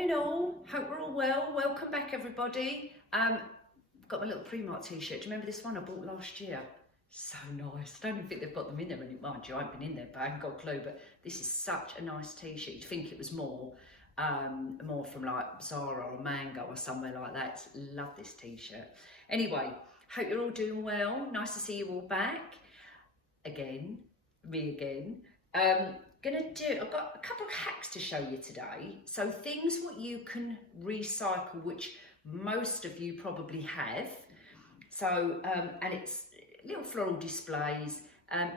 Morning all, hope we're all well. Welcome back everybody. Got my little Primark t-shirt. Do you remember this one I bought last year? So nice. I don't even think they've got them in there anymore. Mind you, I haven't been in there, but I haven't got a clue. But this is such a nice t-shirt. You'd think it was more from like Zara or Mango or somewhere like that. Love this t-shirt. Anyway, hope you're all doing well. Nice to see you all back. Again, me again. I've got a couple of hacks to show you today. So things what you can recycle, which most of you probably have. So, and it's little floral displays.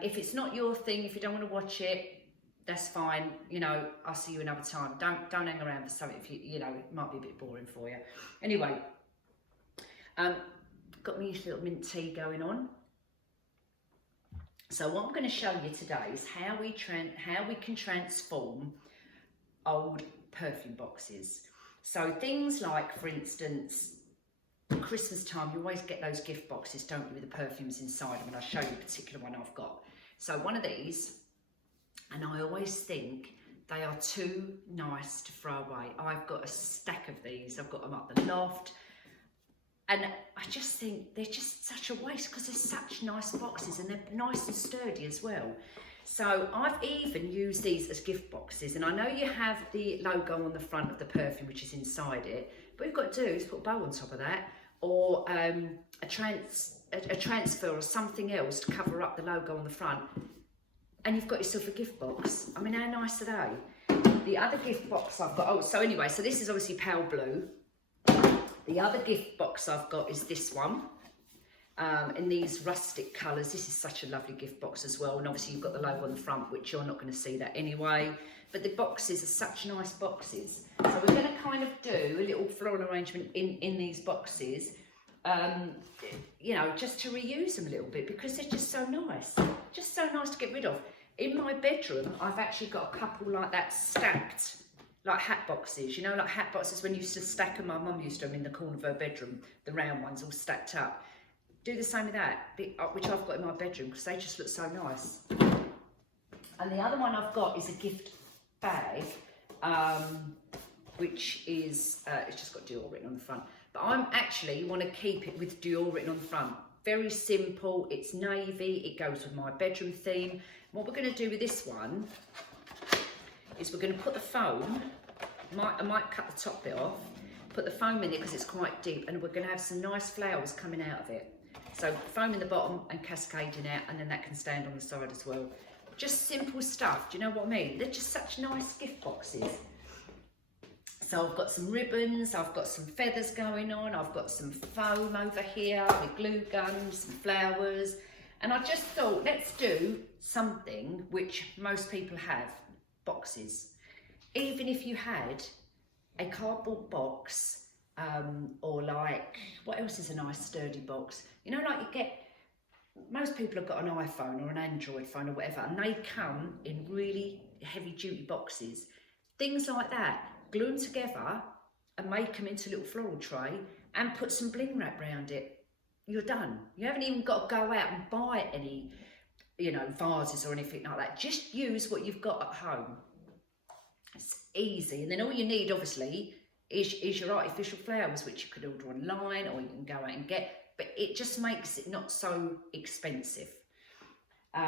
If it's not your thing, if you don't want to watch it, that's fine. You know, I'll see you another time. Don't hang around for something if you know, it might be a bit boring for you. Anyway, got me a little mint tea going on. So what I'm going to show you today is how we can transform old perfume boxes. So things like, for instance, Christmas time, you always get those gift boxes, don't you, with the perfumes inside them, and I'll show you a particular one I've got. So one of these, and I always think they are too nice to throw away. I've got a stack of these, I've got them up the loft. And I just think they're just such a waste because they're such nice boxes and they're nice and sturdy as well. So I've even used these as gift boxes, and I know you have the logo on the front of the perfume, which is inside it, but what you've got to do is put a bow on top of that, or a transfer or something else to cover up the logo on the front, and you've got yourself a gift box. I mean, how nice are they? The other gift box I've got, so anyway, so this is obviously pale blue. The other gift box I've got is this one, in these rustic colours. This is such a lovely gift box as well, and obviously you've got the logo on the front, which you're not going to see that anyway, but the boxes are such nice boxes. So we're going to kind of do a little floral arrangement in these boxes, you know, just to reuse them a little bit, because they're just so nice to get rid of. In my bedroom, I've actually got a couple like that stacked, like hat boxes, you know, like hat boxes when you used to stack them. My mum used them in the corner of her bedroom, the round ones all stacked up. Do the same with that, which I've got in my bedroom, because they just look so nice. And the other one I've got is a gift bag, which is, it's just got Dior written on the front. But I'm actually want to keep it with Dior written on the front. Very simple, it's navy, it goes with my bedroom theme. What we're going to do with this one is we're going to put the foam, I might cut the top bit off, put the foam in it because it's quite deep, and we're going to have some nice flowers coming out of it. So foam in the bottom and cascading out, and then that can stand on the side as well. Just simple stuff, do you know what I mean? They're just such nice gift boxes. So I've got some ribbons, I've got some feathers going on, I've got some foam over here with glue guns, some flowers, and I just thought, let's do something which most people have. Boxes. Even if you had a cardboard box, or like, what else is a nice sturdy box? You know, like you get, most people have got an iPhone or an Android phone or whatever, and they come in really heavy duty boxes. Things like that, glue them together and make them into a little floral tray and put some bling wrap around it. You're done. You haven't even got to go out and buy any, you know, vases or anything like that. Just use what you've got at home. It's easy, and then all you need obviously is your artificial flowers, which you could order online or you can go out and get, but it just makes it not so expensive. So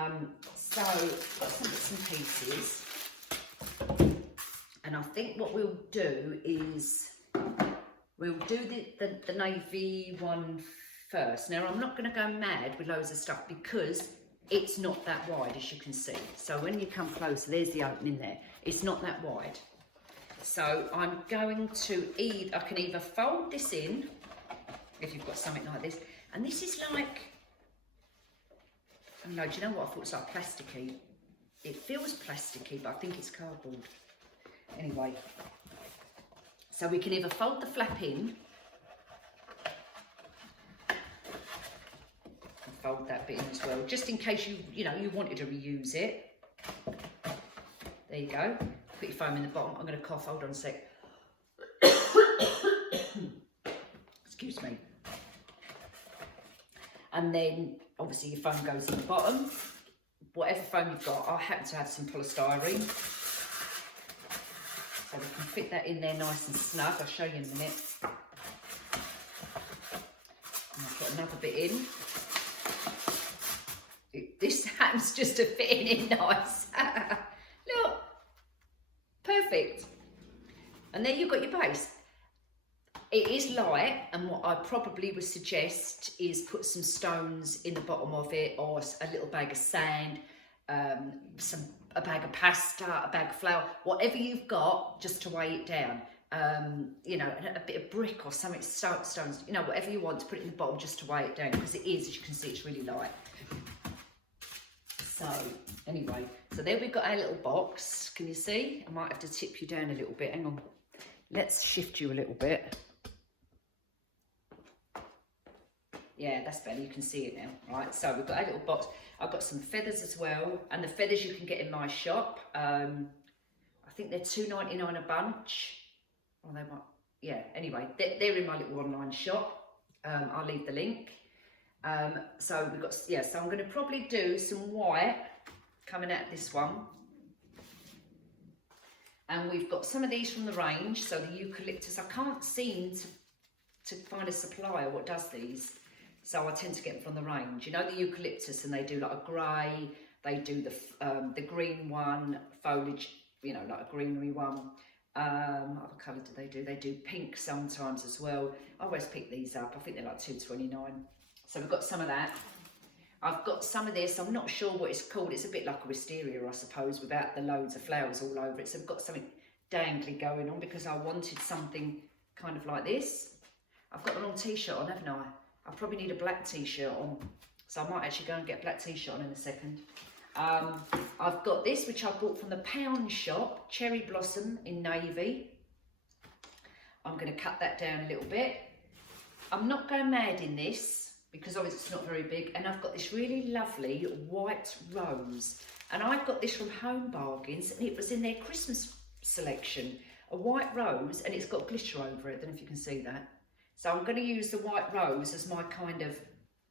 I've got some bits and pieces, and I think what we'll do is we'll do the navy one first. Now I'm not going to go mad with loads of stuff because it's not that wide, as you can see. So when you come closer, there's the opening there. It's not that wide. So I'm going to I can either fold this in, if you've got something like this, and this is like, I don't know, do you know what? I thought it was like plasticky. It feels plasticky, but I think it's cardboard. Anyway, so we can either fold the flap in, fold that bit in as well, just in case you wanted to reuse it. There you go. Put your foam in the bottom. I'm going to cough. Hold on a sec. Excuse me. And then obviously your foam goes in the bottom. Whatever foam you've got, I happen to have some polystyrene. So we can fit that in there nice and snug. I'll show you in a minute. And I'll put another bit in. This happens just to fit in nice. Look, perfect. And there you've got your base. It is light, and what I probably would suggest is put some stones in the bottom of it, or a little bag of sand, a bag of pasta, a bag of flour, whatever you've got, just to weigh it down. You know, a bit of brick or something, stones, you know, whatever you want to put it in the bottom just to weigh it down, because it is, as you can see, it's really light. So anyway, so there we've got our little box. Can you see? I might have to tip you down a little bit. Hang on. Let's shift you a little bit. Yeah, that's better. You can see it now. Right, so we've got our little box. I've got some feathers as well, and the feathers you can get in my shop. I think they're $2.99 a bunch. Or they might, yeah. Anyway, they're in my little online shop. I'll leave the link. So we've got, yeah. So I'm going to probably do some white coming out of this one, and we've got some of these from the range. So the eucalyptus. I can't seem to find a supplier what does these. So I tend to get them from the range. You know, the eucalyptus, and they do like a grey, they do the green one, foliage, you know, like a greenery one. What colour do they do? They do pink sometimes as well. I always pick these up. I think they're like $2.29. So we've got some of that. I've got some of this. I'm not sure what it's called. It's a bit like a wisteria, I suppose, without the loads of flowers all over it. So we've got something dangly going on because I wanted something kind of like this. I've got the wrong t-shirt on, haven't I? I probably need a black t-shirt on, so I might actually go and get a black t-shirt on in a second. I've got this, which I bought from the pound shop, cherry blossom in navy. I'm going to cut that down a little bit. I'm not going mad in this because obviously it's not very big, and I've got this really lovely white rose, and I got this from Home Bargains, and it was in their Christmas selection, a white rose, and it's got glitter over it. I don't know if you can see that. So I'm going to use the white rose as my kind of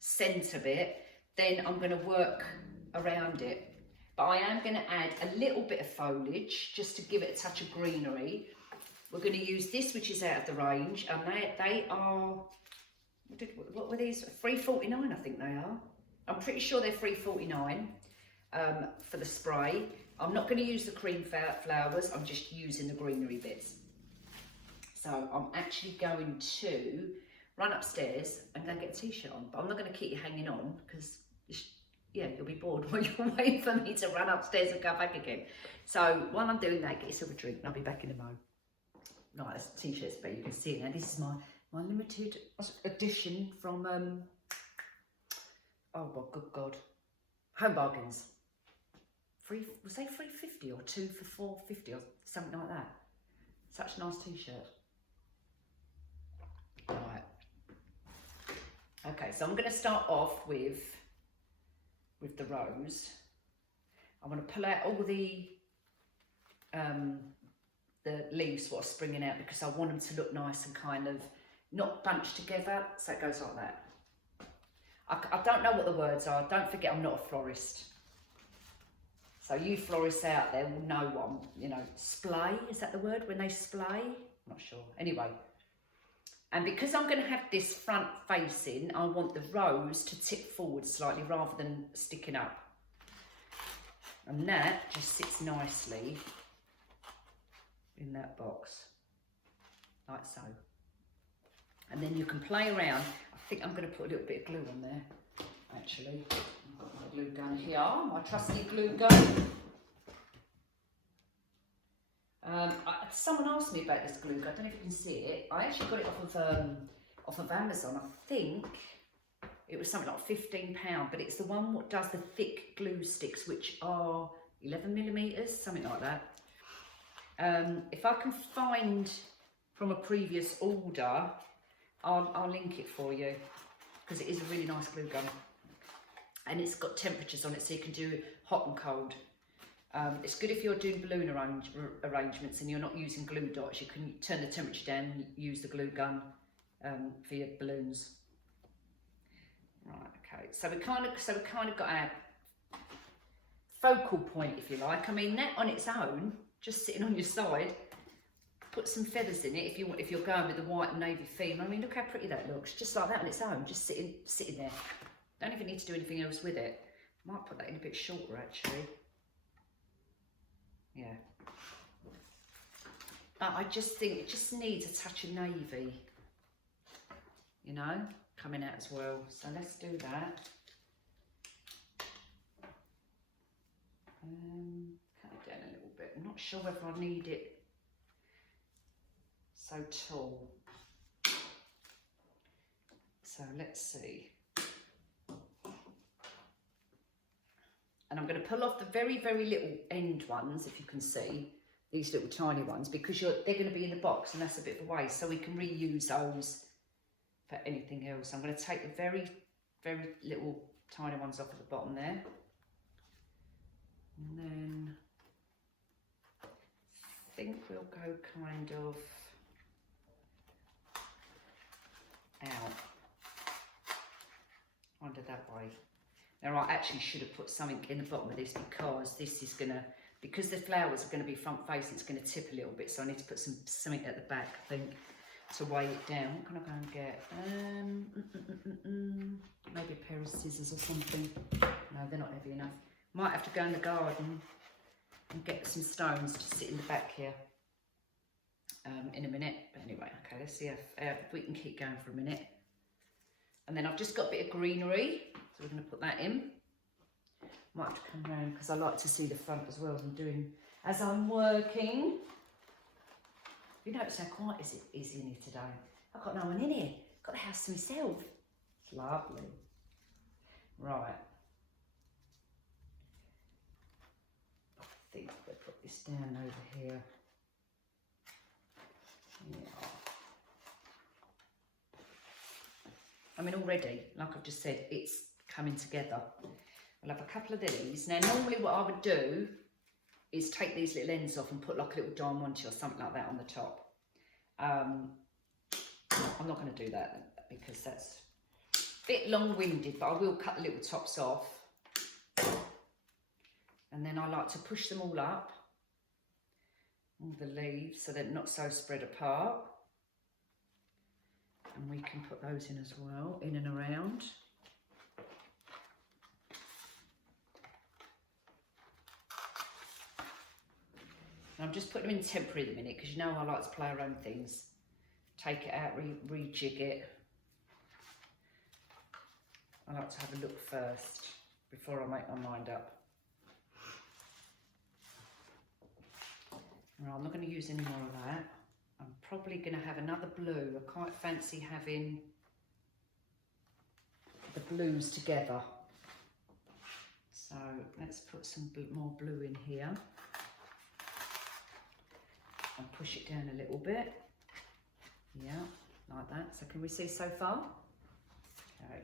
centre bit. Then I'm going to work around it. But I am going to add a little bit of foliage just to give it a touch of greenery. We're going to use this, which is out of the range. And they are, what were these? $3.49, I think they are. I'm pretty sure they're $3.49 for the spray. I'm not going to use the cream flowers. I'm just using the greenery bits. So I'm actually going to run upstairs and go and get a t-shirt on. But I'm not going to keep you hanging on because, yeah, you'll be bored while you're waiting for me to run upstairs and go back again. So while I'm doing that, get yourself a drink and I'll be back in a mo. Right, that's the t-shirts, but you can see it now. This is my limited edition from, oh, well, good God, Home Bargains. Was they $3.50 or 2 for $4.50 or something like that? Such a nice t-shirt. Right. Okay, so I'm going to start off with the rose. I'm going to pull out all the leaves what are springing out because I want them to look nice and kind of not bunched together. So it goes like that. I don't know what the words are. Don't forget, I'm not a florist. So you florists out there will know what I'm, you know, splay, is that the word? When they splay? I'm not sure. Anyway. And because I'm going to have this front facing, I want the rose to tip forward slightly rather than sticking up. And that just sits nicely in that box, like so. And then you can play around. I think I'm going to put a little bit of glue on there, actually. I've got my glue gun here, my trusty glue gun. Someone asked me about this glue gun. I don't know if you can see it. I actually got it off of Amazon. I think it was something like £15, but it's the one that does the thick glue sticks, which are 11mm, something like that. If I can find from a previous order, I'll link it for you because it is a really nice glue gun, and it's got temperatures on it, so you can do hot and cold. It's good if you're doing balloon arrangements and you're not using glue dots. You can turn the temperature down and use the glue gun for your balloons. Right, okay. So we kind of got our focal point, if you like. I mean, that on its own, just sitting on your side, put some feathers in it if you're going with the white and navy theme. I mean, look how pretty that looks, just like that on its own, just sitting there. Don't even need to do anything else with it. Might put that in a bit shorter actually. Yeah. But I just think it just needs a touch of navy, you know, coming out as well. So let's do that. Cut it down a little bit. I'm not sure whether I need it so tall. So let's see. And I'm going to pull off the very, very little end ones, if you can see, these little tiny ones, because they're going to be in the box and that's a bit of a waste, so we can reuse those for anything else. I'm going to take the very, very little tiny ones off at the bottom there. And then I think we'll go kind of out, under that way. Now I actually should have put something in the bottom of this because this is gonna, because the flowers are gonna be front facing, it's gonna tip a little bit, so I need to put something at the back, I think, to weigh it down. What can I go and get? Maybe a pair of scissors or something. No, they're not heavy enough. Might have to go in the garden and get some stones to sit in the back here in a minute. But anyway, okay, let's see if we can keep going for a minute. And then I've just got a bit of greenery, so we're going to put that in. Might have to come around because I like to see the front as well as I'm working. You notice how quiet it is in here today. I've got no one in here. Got the house to myself. It's lovely. Right. I think we'll put this down over here. Yeah. I mean, already, like I've just said, it's coming together. I'll have a couple of these. Now, normally what I would do is take these little ends off and put like a little diamond or something like that on the top. I'm not going to do that because that's a bit long-winded, but I will cut the little tops off. And then I like to push them all up, all the leaves, so they're not so spread apart. And we can put those in as well, in and around. And I'm just putting them in temporary at the minute because you know I like to play around things. Take it out, rejig it. I like to have a look first before I make my mind up. Right, I'm not going to use any more of that. I'm probably going to have another blue. I quite fancy having the blues together. So let's put some more blue in here. And push it down a little bit. Yeah, like that. So can we see so far? Okay.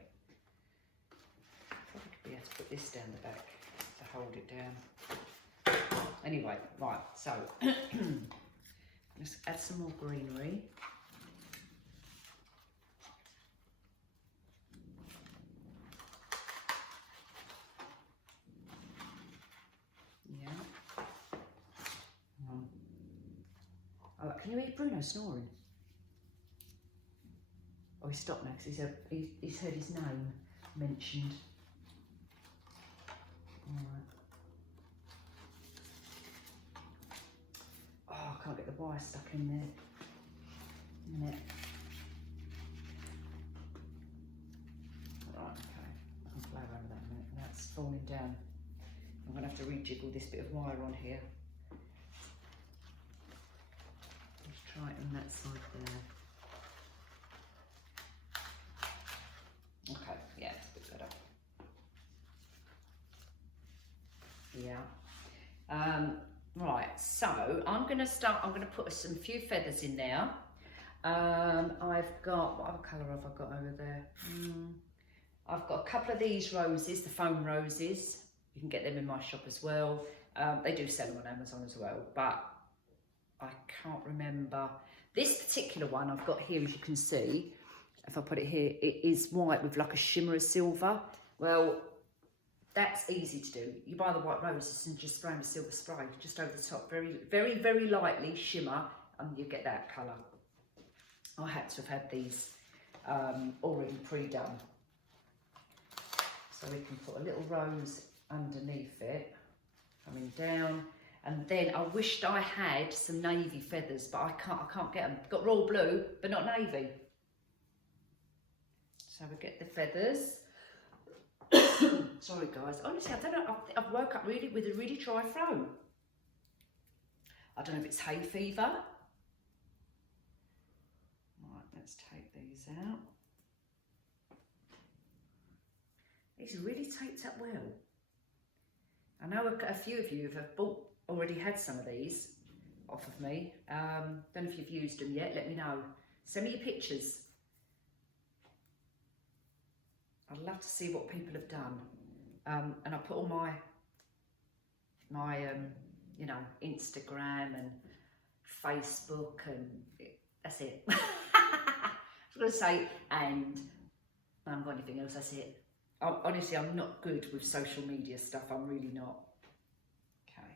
Probably could be able to put this down the back to hold it down. Anyway, right, so let's add some more greenery. Yeah. Oh, can you hear Bruno snoring? Oh, he stopped now because he's heard his name mentioned. All right. Oh, I can't get the wire stuck in there. A minute. Right, okay. I can play around with that a minute. That's falling down. I'm going to have to rejiggle this bit of wire on here. Let's try it on that side there. Okay, yeah, it's a bit better. Yeah. Right, so I'm going to put a few feathers in there. I've got, what other colour have I got over there? I've got a couple of these roses, the foam roses. You can get them in my shop as well. They do sell them on Amazon as well, but I can't remember. This particular one I've got here, as you can see, if I put it here, it is white with like a shimmer of silver. Well, that's easy to do. You buy the white roses and just spray them with silver spray just over the top, very, very, very lightly shimmer. and you get that colour. I had to have had these already pre-done. So we can put a little rose underneath it, coming down. And then I wished I had some navy feathers, but I can't get them. Got royal blue, but not navy. So we get the feathers. Sorry guys, honestly, I don't know, I've woke up really with a really dry throat. I don't know if it's hay fever. Right, let's take these out. These really taped up well. I know a few of you have already had some of these off of me. Don't know if you've used them yet, let me know. Send me your pictures. I'd love to see what people have done. And I put all my you know, Instagram and Facebook, and that's it. I was going to say, and I haven't got anything else, that's it. Honestly, I'm not good with social media stuff, I'm really not. Okay.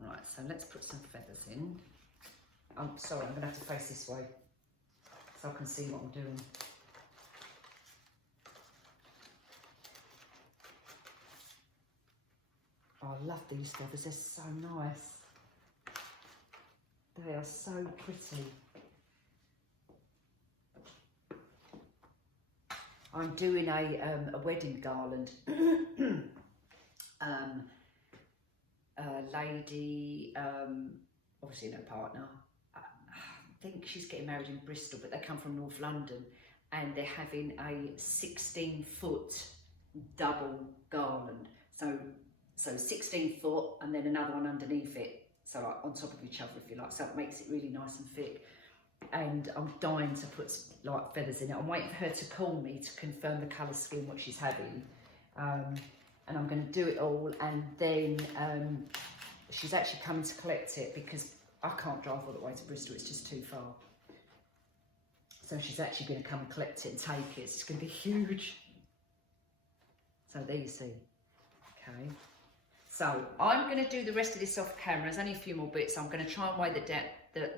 Right, so let's put some feathers in. I'm sorry, I'm going to have to face this way so I can see what I'm doing. Oh, I love these feathers, they're so nice. They are so pretty. I'm doing a wedding garland. A lady, obviously no partner, I think she's getting married in Bristol, but they come from North London, and they're having a 16-foot double garland. So 16 foot and then another one underneath it, so like on top of each other if you like, so it makes it really nice and thick. And I'm dying to put like feathers in it. I'm waiting for her to call me to confirm the colour scheme, what she's having. And I'm going to do it all, and then she's actually coming to collect it because I can't drive all the way to Bristol, it's just too far. So she's actually going to come and collect it and take it. It's going to be huge. So there you see. Okay. So I'm going to do the rest of this off camera. There's only a few more bits. I'm going to try and weigh the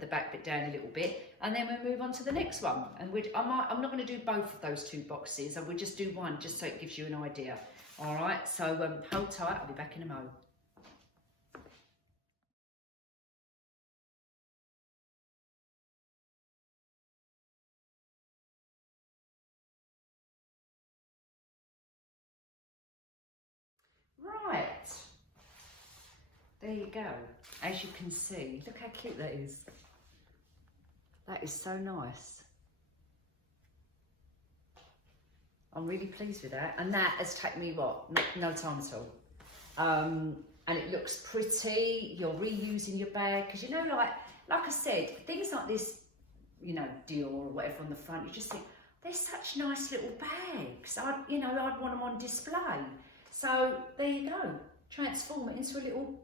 back bit down a little bit, and then we'll move on to the next one. And I'm not going to do both of those two boxes. I will just do one, just so it gives you an idea. All right. So hold tight. I'll be back in a moment. Right. There you go. As you can see, look how cute that is. That is so nice. I'm really pleased with that. And that has taken me, what, no time at all. And it looks pretty. You're reusing your bag. Because, you know, like I said, things like this, you know, Dior or whatever on the front, you just think, they're such nice little bags. I'd want them on display. So there you go. Transform it into a little...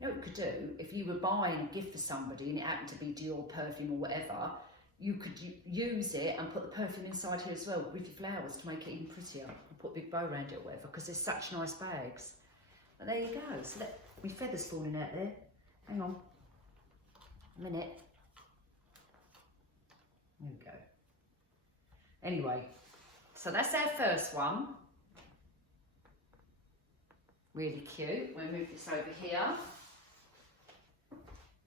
You know what you could do, if you were buying a gift for somebody and it happened to be Dior perfume or whatever, you could use it and put the perfume inside here as well with your flowers to make it even prettier, and put a big bow around it or whatever, because they're such nice bags. But there you go. So my feathers falling out there. Hang on a minute. There we go. Anyway, so that's our first one. Really cute. We'll move this over here.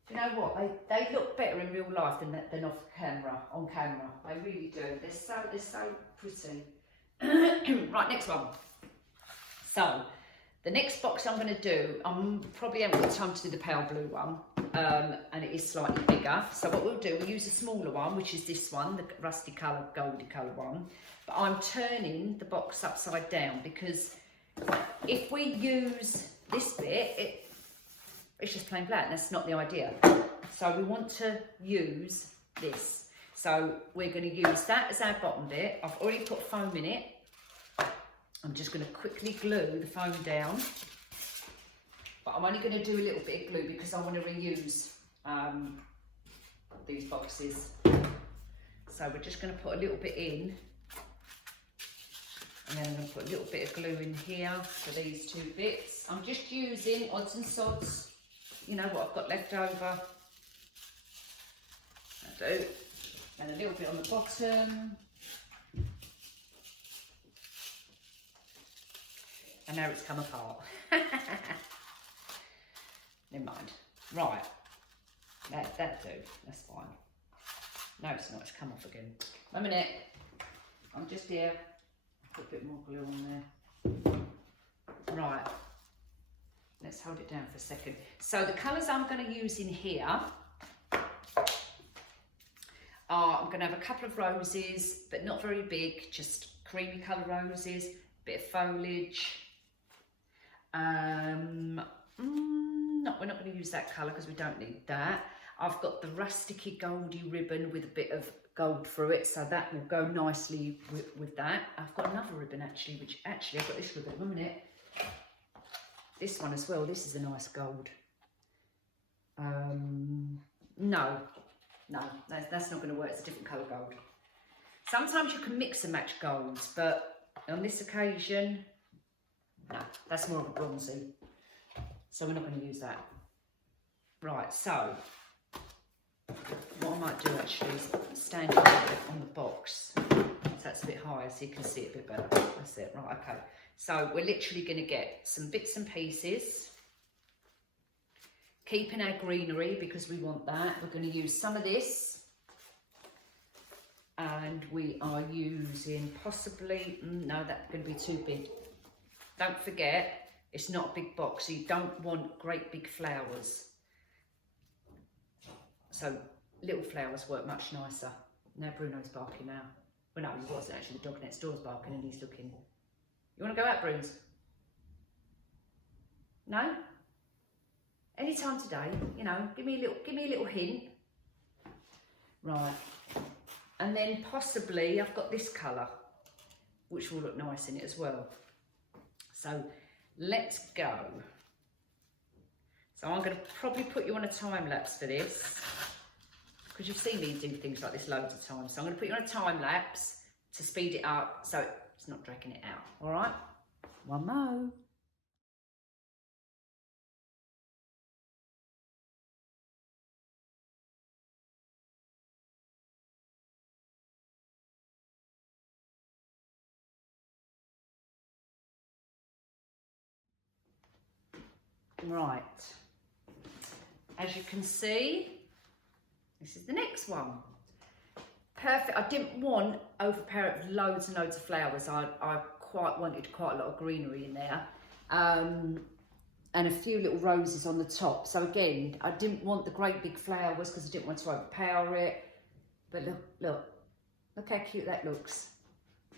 Do you know what? They look better in real life than off camera, on camera. They really do. They're so pretty. Right, next one. So the next box I'm going to do, I'm probably haven't got time to do the pale blue one, and it is slightly bigger. So what we'll do, we'll use a smaller one, which is this one, the rusty colour, goldy colour one. But I'm turning the box upside down, because if we use this bit, it's just plain black, and that's not the idea. So we want to use this. So we're going to use that as our bottom bit. I've already put foam in it. I'm just going to quickly glue the foam down. But I'm only going to do a little bit of glue because I want to reuse these boxes. So we're just going to put a little bit in. And then I'm going to put a little bit of glue in here for these two bits. I'm just using odds and sods you know, what I've got left over. I do. And a little bit on the bottom. And now it's come apart. Never mind. Right. That'll do. That's fine. No, it's not. It's come off again. 1 minute. I'm just here. Put a bit more glue on there. Right. Let's hold it down for a second. So the colours I'm going to use in here are, I'm going to have a couple of roses, but not very big, just creamy colour roses, bit of foliage. We're not going to use that colour because we don't need that. I've got the rusticy goldy ribbon with a bit of gold through it, so that will go nicely with that. I've got another ribbon actually, which actually I've got this ribbon. 1 minute. This one as well. This is a nice gold. No, that's not going to work. It's a different colour gold. Sometimes you can mix and match golds, but on this occasion, no, that's more of a bronzy. So we're not going to use that. Right, so what I might do actually is stand it on the box. So that's a bit higher so you can see it a bit better. That's it, right, okay. So we're literally going to get some bits and pieces. Keeping our greenery because we want that. We're going to use some of this. And we are using possibly, no, that's going to be too big. Don't forget, it's not a big box, so you don't want great big flowers. So little flowers work much nicer. Now Bruno's barking now. Well, no, he wasn't actually. The dog next door's barking and he's looking. You want to go out, Bruce? No? Anytime today, you know, give me a little hint. Right. And then possibly I've got this colour, which will look nice in it as well. So let's go. So I'm going to probably put you on a time lapse for this, because you've seen me do things like this loads of times. So I'm going to put you on a time lapse to speed it up so it's not dragging it out. All right? One more. Right. As you can see, this is the next one. Perfect. I didn't want overpower it with loads and loads of flowers. I wanted quite a lot of greenery in there. And a few little roses on the top. So again, I didn't want the great big flowers because I didn't want to overpower it. But look how cute that looks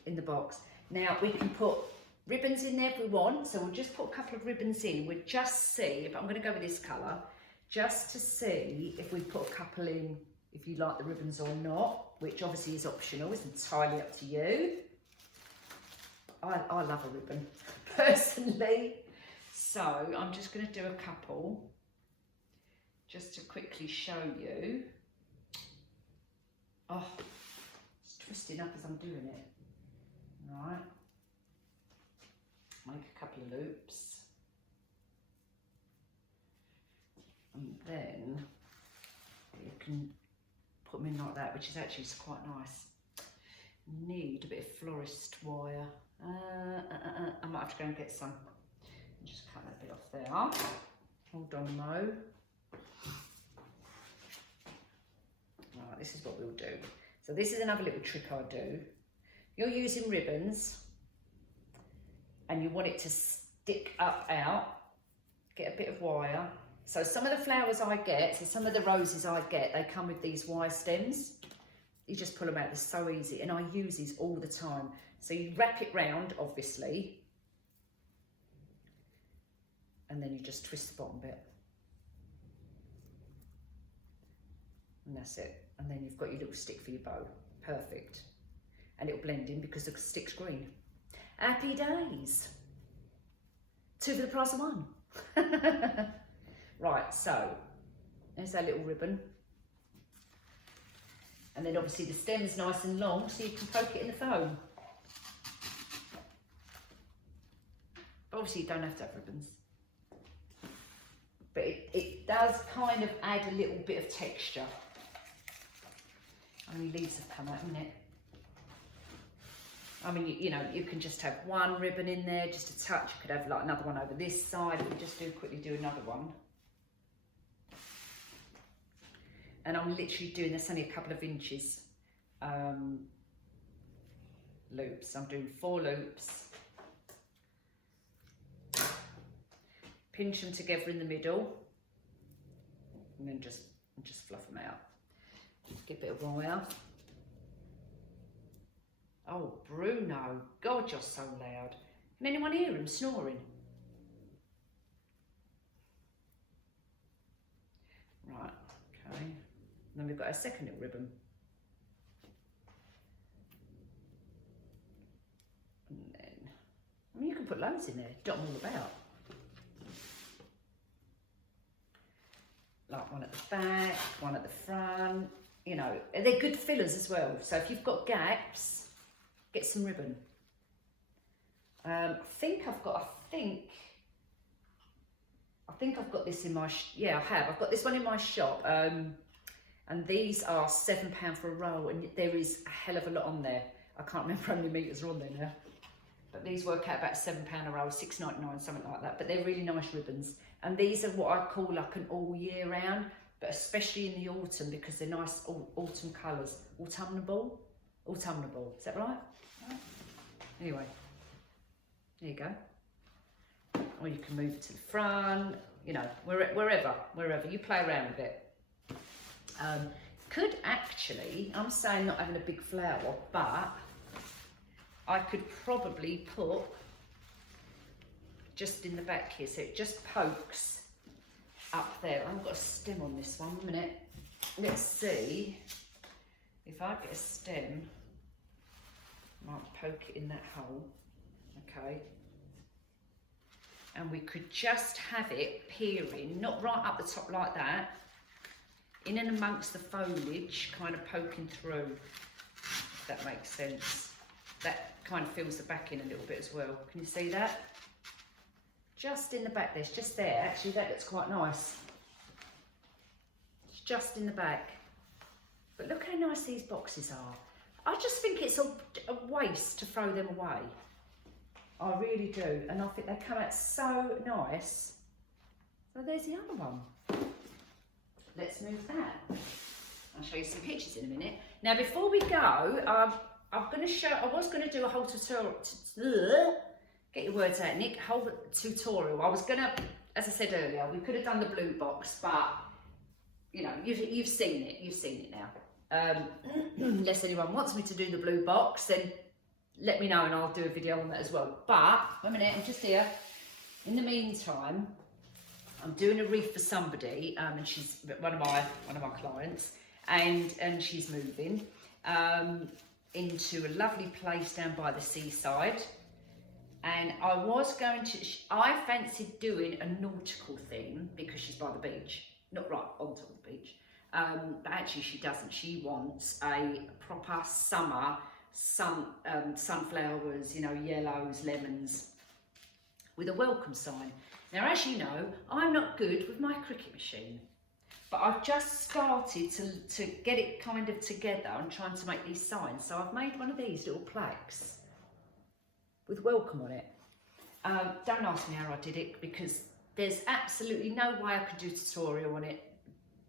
in the box. Now we can put ribbons in there if we want. So we'll just put a couple of ribbons in. We'll just see, but I'm going to go with this colour, just to see if we put a couple in, if you like the ribbons or not, which obviously is optional. It's entirely up to you. I love a ribbon, personally. So I'm just going to do a couple, just to quickly show you. Oh, it's twisting up as I'm doing it. Right. Make a couple of loops. And then you can put them in like that, which is actually quite nice. Need a bit of florist wire. I might have to go and get some. Just cut that bit off there. Hold on, Mo. Right, this is what we'll do. So this is another little trick I do. You're using ribbons and you want it to stick up out. Get a bit of wire. So some of the flowers I get, so some of the roses I get, they come with these wire stems. You just pull them out, they're so easy. And I use these all the time. So you wrap it round, obviously. And then you just twist the bottom bit. And that's it. And then you've got your little stick for your bow. Perfect. And it'll blend in because the stick's green. Happy days. 2 for the price of 1. Right, so there's our little ribbon. And then obviously the stem's nice and long, so you can poke it in the foam. But obviously you don't have to have ribbons. but it does kind of add a little bit of texture. Only leaves have come out, isn't it? I mean, you know, you can just have one ribbon in there, just a touch. You could have like another one over this side. We'll just quickly do another one. And I'm literally doing this only a couple of inches loops. I'm doing 4 loops. Pinch them together in the middle, and then just fluff them out. Get a bit of wire. Oh, Bruno, God, you're so loud. Can anyone hear him snoring? Right, okay. And then we've got our second little ribbon. And then, I mean, you can put loads in there, dot them all about. Like one at the back, one at the front, you know, they're good fillers as well. So if you've got gaps, get some ribbon. I think I've got this in my, yeah, I have. I've got this one in my shop, and these are £7 for a roll, and there is a hell of a lot on there. I can't remember how many metres are on there now. But these work out about £7 a roll, £6.99, something like that. But they're really nice ribbons. And these are what I call like an all year round, but especially in the autumn because they're nice autumn colours. Autumnable? Is that right? Anyway, there you go. Or you can move it to the front, you know, wherever. You play around with it. Could actually, I'm saying not having a big flower, but I could probably put just in the back here, so it just pokes up there. I haven't got a stem on this one. 1 minute. Let's see if I get a stem. I might poke it in that hole. Okay. And we could just have it peering, not right up the top like that, in and amongst the foliage, kind of poking through, if that makes sense. That kind of fills the back in a little bit as well. Can you see that? Just in the back, there's just there. Actually, that looks quite nice. It's just in the back. But look how nice these boxes are. I just think it's a waste to throw them away. I really do. And I think they come out so nice. So there's the other one. Let's move that. I'll show you some pictures in a minute. Now, before we go, I'm going to show, I was going to do a whole tutorial. Get your words out, Nick. Whole tutorial. I was going to, as I said earlier, we could have done the blue box, but, you know, you've seen it. You've seen it now. Unless anyone wants me to do the blue box, then let me know and I'll do a video on that as well. But, wait a minute, I'm just here. In the meantime, I'm doing a wreath for somebody, and she's one of my clients, and she's moving into a lovely place down by the seaside. And I was going to, I fancied doing a nautical theme because she's by the beach, not right on top of the beach. But actually she doesn't. She wants a proper summer sunflowers, you know, yellows, lemons, with a welcome sign. Now, as you know, I'm not good with my Cricut machine, but I've just started to get it kind of together and trying to make these signs. So I've made one of these little plaques with welcome on it. Don't ask me how I did it because there's absolutely no way I could do a tutorial on it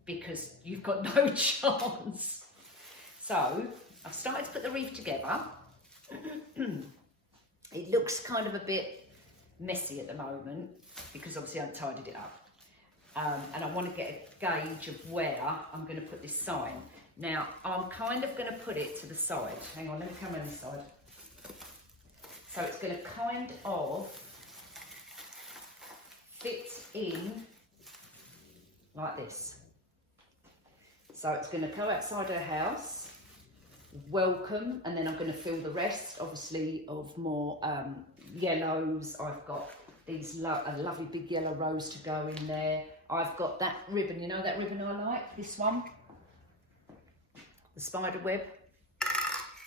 because you've got no chance. So I've started to put the wreath together. It looks kind of a bit messy at the moment because obviously I haven't tidied it up. And I want to get a gauge of where I'm going to put this sign. Now, I'm kind of going to put it to the side. Hang on, let me come on this side. So it's going to kind of fit in like this. So it's going to go outside her house, welcome, and then I'm going to fill the rest, obviously, of more yellows. I've got these a lovely big yellow rose to go in there. I've got that ribbon, you know that ribbon I like, this one, the spider web.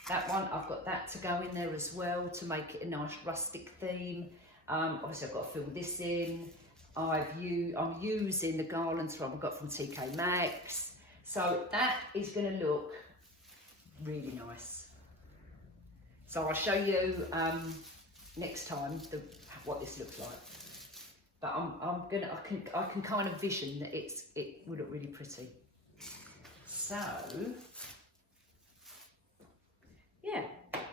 That one, I've got that to go in there as well to make it a nice rustic theme. Obviously, I've got to fill this in. I'm using the Garlands I got from TK Maxx. So that is going to look really nice. So I'll show you next time what this looks like. But I can kind of vision that it would look really pretty. So yeah,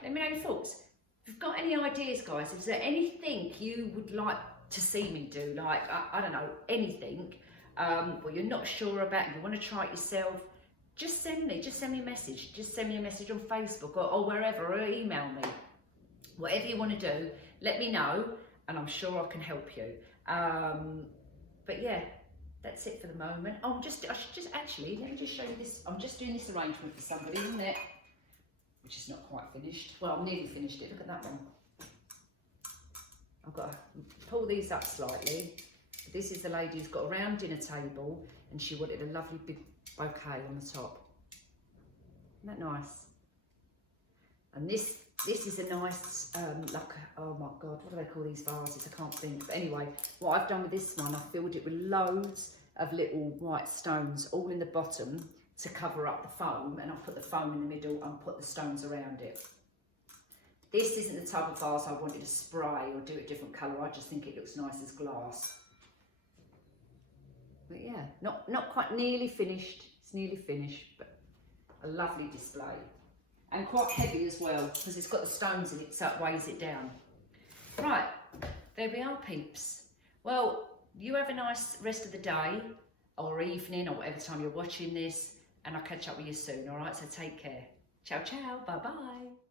let me know your thoughts. If you've got any ideas, guys, is there anything you would like to see me do? Like, I don't know, anything, or you're not sure about, you want to try it yourself, just send me a message. Just send me a message on Facebook or wherever, or email me. Whatever you want to do, let me know, and I'm sure I can help you. But yeah, that's it for the moment. Oh, I should just actually, let me just show you this. I'm just doing this arrangement for somebody, isn't it? Which is not quite finished. Well, I'm nearly finished it. Look at that one. I've got to pull these up slightly. This is the lady who's got a round dinner table, and she wanted a lovely big bouquet on the top. Isn't that nice? And this is a nice, oh my God, what do they call these vases? I can't think. But anyway, what I've done with this one, I filled it with loads of little white stones, all in the bottom to cover up the foam. And I'll put the foam in the middle and put the stones around it. This isn't the type of vase I wanted to spray or do a different colour. I just think it looks nice as glass. But yeah, not quite nearly finished. It's nearly finished, but a lovely display. And quite heavy as well, because it's got the stones in it, so it weighs it down. Right, there we are, peeps. Well, you have a nice rest of the day, or evening, or whatever time you're watching this, and I'll catch up with you soon, all right? So take care. Ciao, ciao, bye-bye.